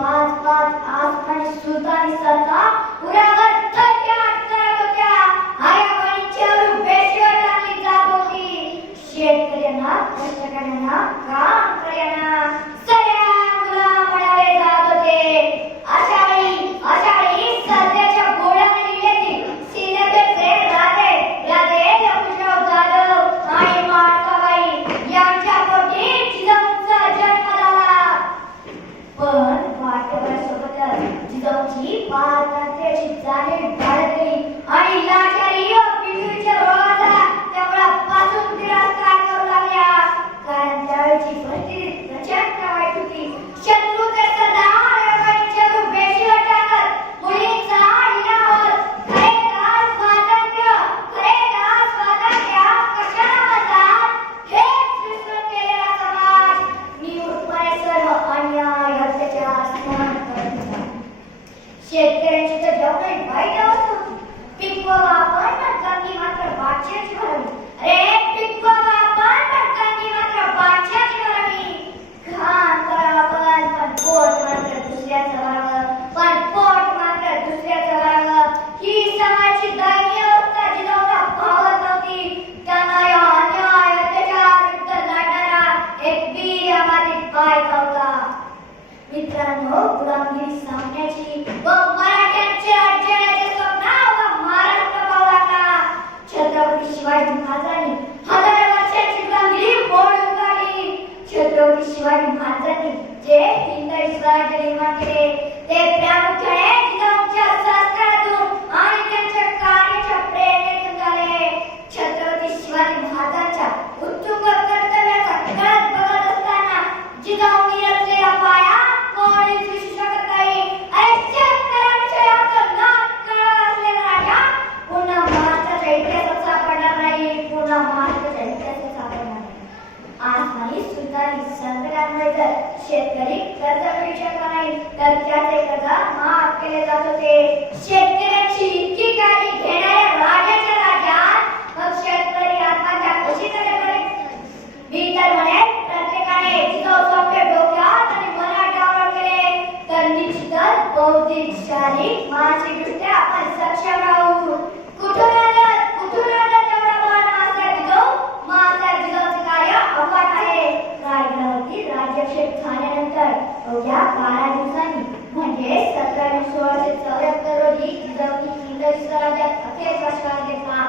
पाच पाच आसमानी सुलतानी सत्ता उरावर थरथर करत होत्या. आयाबाईंच्यावर बेशीवर टाकली जात होती. शेतकऱ्यांना कष्टकऱ्यांना काम करणाऱ्यांना सगळ्या गुलाम बनावले जात होते. अशा वेळी सध्याच्या बोळ्याने निघाली श्रीनगरचे राजे लखुशराव जाधव आणि माळकाबाई यांच्या पोटी जिजाऊंचा जन्म झाला. पण वाटभरासोबतच जिजाऊंची पारतंत्र्याची जाणीव वाढत गेली आणि लाचारी पिढीच्या रोगाचा तेवढापासून तिरस्कार करू लागल्या. कारण त्यावेळची परिस्थिती प्रचंड वाईट होती. शत्रू तर सदा आयाबाईंच्या बेशीवर टाकत मुलींचा हिरावत. खरेतर स्वातंत्र्य कशाला म्हणतात हेच विसरून गेलेला समाज निमूटपणे सर्व अन्याय अत्याचार सहन करत होता. शेतकऱ्यांची तर जेवढी वाईट अवस्था होती. पिकवावा आपण पण कमी मात्र बादशाची भरावी. अरे पिकवावा आपण पण कमी मात्र बादशाची भरावी. घाण करावा पण पोट मात्र दुसऱ्याचं भरावं. पण पोट मात्र दुसऱ्याचं भरावं. ही समाजाची दयनीय अवस्था जिजाऊंना भावत नव्हती. त्यांना या अन्याय अत्याचार विरुद्ध लढणारा एक वीर या मातीत पाहायचा होता. मित्रांनो, गुलामगिरी संपण्याची व मराठ्यांचे राज्य येण्याचे स्वप्न व महाराष्ट्र पाहू लागला. छत्रपती शिवाजी महाराजांनी हजारो वर्षांची गुलामगिरी मोडून काढली. छत्रपती शिवाजी महाराजांनी जे हिंदवी स्वराज्य निर्माण केले ते प्रामुख्याने जिजाऊंच्या संस्कारातून आणि त्यांच्या कार्याच्या प्रेरणेतून झाले. छत्रपती शिवाजी महाराजांच्या उत्तुंग कर्तव्याचा कळस बघत असताना जिजाऊंनी रचलेला पाया कोणीच विसरू शकत नाही. अरे शेतकऱ्यांच्या याचा नाटक असलेला राजा पुन्हा महाराष्ट्राच्या इतिहासात सापडणार नाही. पुन्हा महाराष्ट्राच्या इतिहासात सापडणार नाही. आसमानी सुलतानी संकटांमुळे जर शेतकरी कर्ज शकला नाही तर त्याचे कर्ज माफ केले जात होते. शेतकऱ्यांची इतकी काळजी घेणाऱ्या राजाच्या राज्यात मग शेतकरी आत्महत्या कशी करणे? मी तर म्हणेन प्रत्येकाने जिजाऊ स्वप्न डोक्यात आणि मनात डावलून केले तर निश्चितच बौद्धिक, शारीरिक, मानसिकदृष्ट्या आपण सक्षम राहू. कुठून आलं तेवढा मान मास्तर जिजाऊचं कार्य अफाट आहे. रायगडावरती राज्याभिषेक झाल्यानंतर अवघ्या 12 दिवसांनी म्हणजे 17 मे 1674 रोजी जिजाऊंनी हिंदवी स्वराज्यात अखेरचा श्वास घेतला.